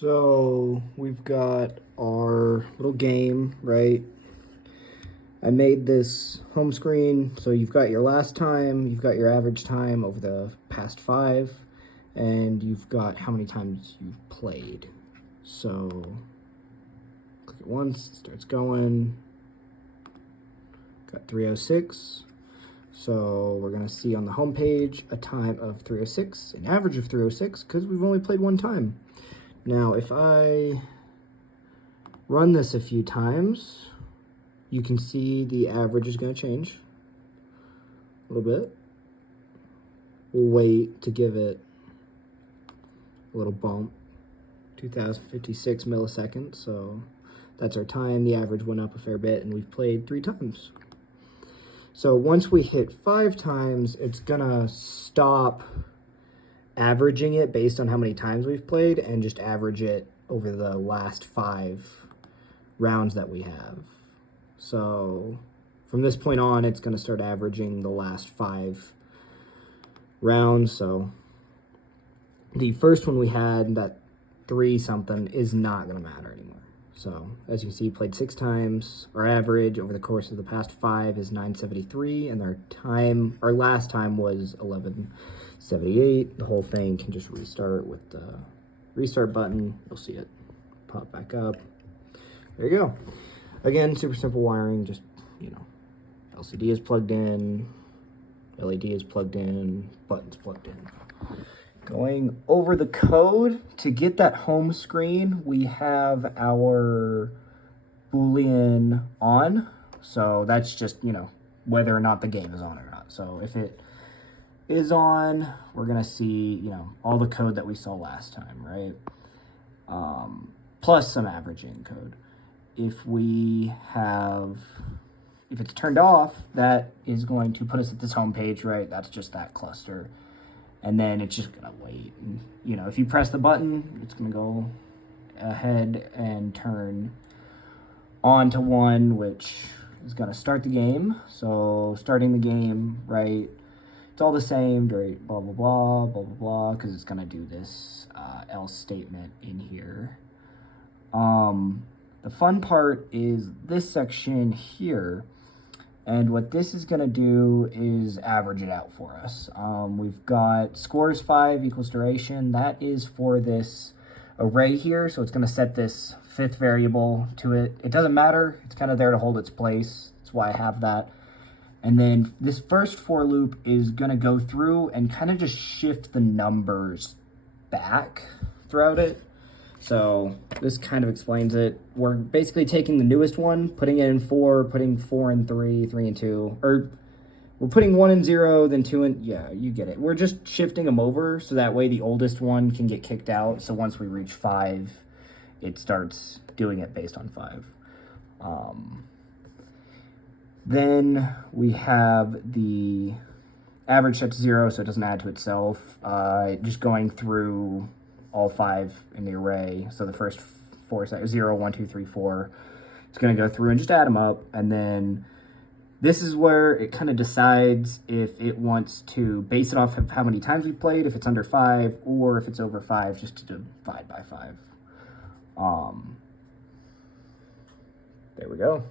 So we've got our little game, right? I made this home screen, so you've got your last time, you've got your average time over the past 5, and you've got how many times you've played. So click it once, starts going, got 306. So we're gonna see on the home page a time of 306, an average of 306, because we've only played one time. Now, if I run this a few times, you can see the average is going to change a little bit. We'll wait to give it a little bump, 2056 milliseconds. So that's our time. The average went up a fair bit, and we've played 3 times. So once we hit 5 times, it's going to stop averaging it based on how many times we've played and just average it over the last 5 rounds that we have. So from this point on, it's going to start averaging the last 5 rounds. So the first one we had, that 3 something, is not going to matter anymore. So as you can see, played 6 times. Our average over the course of the past 5 is 973, and our last time was 1178. The whole thing can just restart with the restart button. You'll see it pop back up. There you go. Again, super simple wiring, just, LCD is plugged in, LED is plugged in, buttons plugged in. Going over the code, to get that home screen, we have our Boolean on. So that's just, whether or not the game is on or not. So if it is on, we're going to see, all the code that we saw last time, right? Plus some averaging code. If it's turned off, that is going to put us at this home page, right? That's just that cluster. And then it's just gonna wait. And, if you press the button, it's gonna go ahead and turn on to 1, which is gonna start the game. So starting the game, right? It's all the same, right? Blah, blah, blah, blah, blah, blah, because it's gonna do this else statement in here. The fun part is this section here, and what this is going to do is average it out for us. We've got scores 5 equals duration. That is for this array here, so it's going to set this 5th variable to it. It doesn't matter. It's kind of there to hold its place. That's why I have that. And then this first for loop is going to go through and kind of just shift the numbers back throughout it. So this kind of explains it. We're basically taking the newest one, putting it in 4, putting 4 in 3, 3 in 2, or we're putting 1 in 0, then 2 in, yeah, you get it. We're just shifting them over so that way the oldest one can get kicked out. So once we reach 5, it starts doing it based on 5. Then we have the average set to 0, so it doesn't add to itself. Just going through all 5 in the array. So the first 4 is 0, 1, 2, 3, 4. It's going to go through and just add them up. And then this is where it kind of decides if it wants to base it off of how many times we played, if it's under 5, or if it's over 5, just to divide by 5. There we go.